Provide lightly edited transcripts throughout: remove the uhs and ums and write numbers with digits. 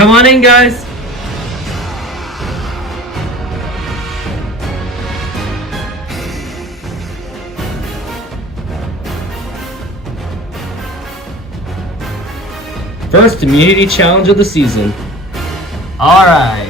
Come on in, guys. First immunity challenge of the season. Alright.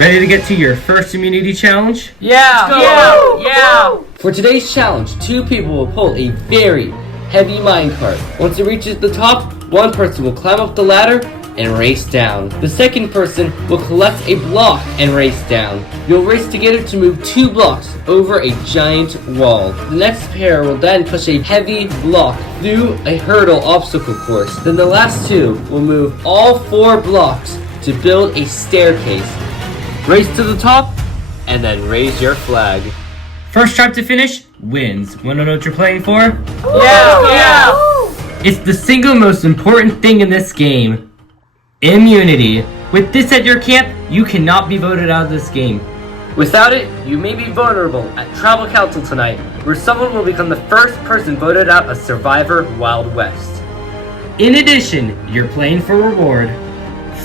Ready to get to your first immunity challenge? Yeah! For today's challenge, 2 people will pull a very heavy minecart. Once it reaches the top, one person will climb up the ladder and race down. The second person will collect a block and race down. You'll race together to move 2 blocks over a giant wall. The next pair will then push a heavy block through a hurdle obstacle course. Then the last 2 will move all 4 blocks to build a staircase. Race to the top, and then raise your flag. First tribe to finish wins. Wanna know what you're playing for? Yeah! It's the single most important thing in this game. Immunity. With this at your camp, you cannot be voted out of this game. Without it, you may be vulnerable at Tribal Council tonight, where someone will become the first person voted out as Survivor Wild West. In addition, you're playing for reward.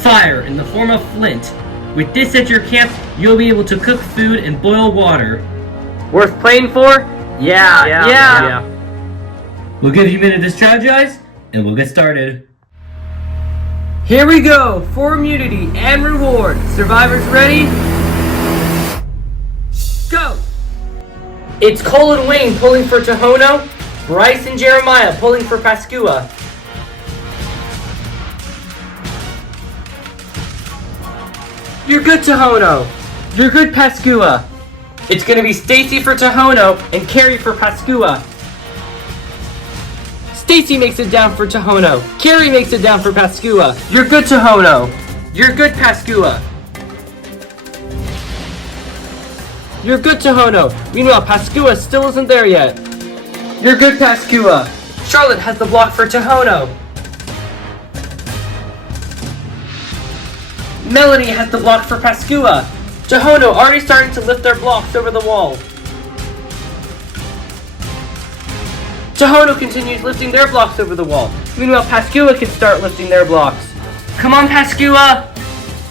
Fire in the form of flint. With this at your camp, you'll be able to cook food and boil water. Worth playing for? Yeah. We'll give you a minute to strategize, and we'll get started. Here we go, for immunity and reward. Survivors ready? Go! It's Cole and Wayne pulling for Tohono, Bryce and Jeremiah pulling for Pascua. You're good, Tohono. You're good, Pascua. It's gonna be Stacy for Tohono and Carrie for Pascua. Stacy makes it down for Tohono. Carrie makes it down for Pascua. You're good, Tohono. You're good, Pascua. You're good, Tohono. Meanwhile, Pascua still isn't there yet. You're good, Pascua. Charlotte has the block for Tohono. Melanie has the block for Pascua. Tohono already starting to lift their blocks over the wall. Tohono continues lifting their blocks over the wall. Meanwhile, Pascua can start lifting their blocks. Come on, Pascua!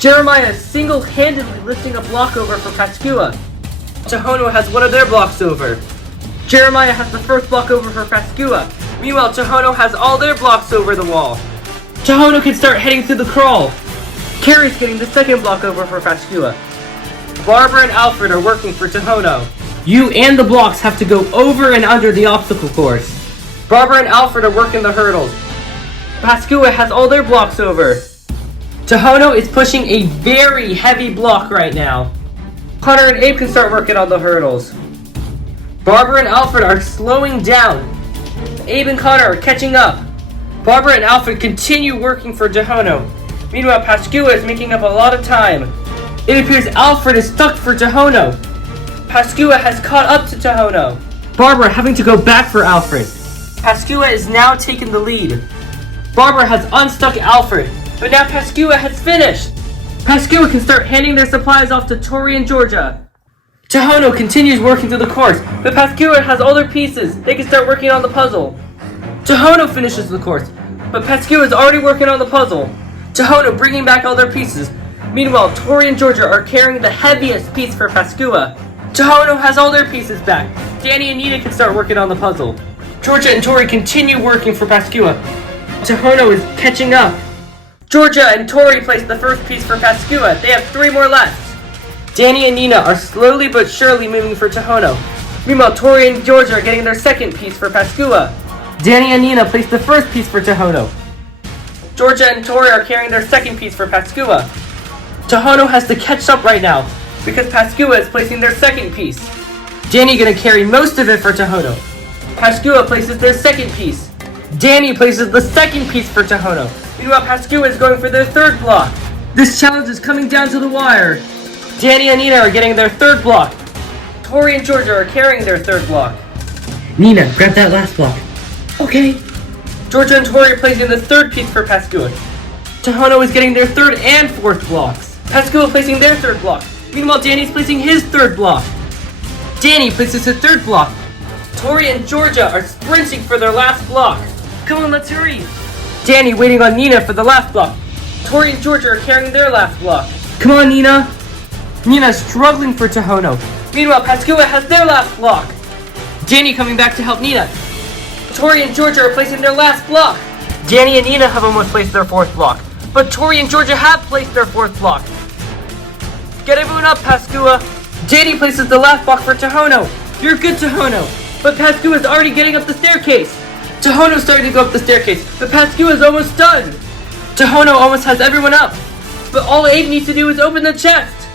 Jeremiah is single-handedly lifting a block over for Pascua. Tohono has one of their blocks over. Jeremiah has the first block over for Pascua. Meanwhile, Tohono has all their blocks over the wall. Tohono can start heading through the crawl. Carrie's getting the second block over for Pascua. Barbara and Alfred are working for Tohono. You and the blocks have to go over and under the obstacle course. Barbara and Alfred are working the hurdles. Pascua has all their blocks over. Tohono is pushing a very heavy block right now. Connor and Abe can start working on the hurdles. Barbara and Alfred are slowing down. Abe and Connor are catching up. Barbara and Alfred continue working for Tohono. Meanwhile, Pascua is making up a lot of time. It appears Alfred is stuck for Tohono. Pascua has caught up to Tohono. Barbara having to go back for Alfred. Pascua is now taking the lead. Barbara has unstuck Alfred, but now Pascua has finished. Pascua can start handing their supplies off to Tori and Georgia. Tohono continues working through the course, but Pascua has all their pieces. They can start working on the puzzle. Tohono finishes the course, but Pascua is already working on the puzzle. Tohono bringing back all their pieces. Meanwhile, Tori and Georgia are carrying the heaviest piece for Pascua. Tohono has all their pieces back. Danny and Nina can start working on the puzzle. Georgia and Tori continue working for Pascua. Tohono is catching up. Georgia and Tori place the first piece for Pascua. They have 3 more left. Danny and Nina are slowly but surely moving for Tohono. Meanwhile, Tori and Georgia are getting their second piece for Pascua. Danny and Nina place the first piece for Tohono. Georgia and Tori are carrying their second piece for Pascua. Tohono has to catch up right now, because Pascua is placing their second piece. Danny gonna carry most of it for Tohono. Pascua places their second piece. Danny places the second piece for Tohono. Meanwhile, Pascua is going for their third block. This challenge is coming down to the wire. Danny and Nina are getting their third block. Tori and Georgia are carrying their third block. Nina, grab that last block. Okay. Georgia and Tori are placing the third piece for Pascua. Tohono is getting their third and fourth blocks. Pascua placing their third block. Meanwhile, Danny's placing his third block. Danny places his third block. Tori and Georgia are sprinting for their last block. Come on, let's hurry. Danny waiting on Nina for the last block. Tori and Georgia are carrying their last block. Come on, Nina. Nina's struggling for Tohono. Meanwhile, Pascua has their last block. Danny coming back to help Nina. Tori and Georgia are placing their last block. Danny and Nina have almost placed their fourth block, but Tori and Georgia have placed their fourth block. Get everyone up, Pascua. Danny places the last block for Tohono. You're good, Tohono. But Pascua's already getting up the staircase. Tohono's starting to go up the staircase, but Pascua's almost done. Tohono almost has everyone up. But all Abe needs to do is open the chest.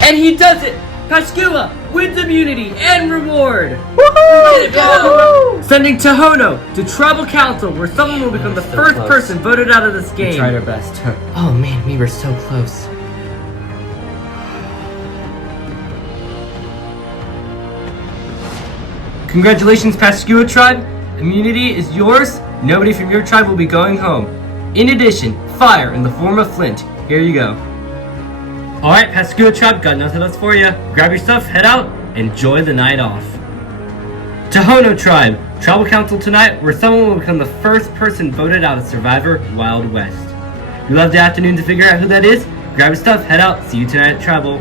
And he does it. Pascua wins immunity and reward. Woohoo! Sending Tohono to Tribal Council, where someone will become the first person voted out of this game. We tried our best. Oh man, we were so close. Congratulations, Pascua tribe. Immunity is yours. Nobody from your tribe will be going home. In addition, fire in the form of flint. Here you go. Alright, Pascua tribe, got nothing else for you. Grab your stuff, head out, enjoy the night off. Tohono tribe, Tribal Council tonight, where someone will become the first person voted out of Survivor Wild West. You'll have the afternoon to figure out who that is. Grab your stuff, head out, see you tonight at Tribal.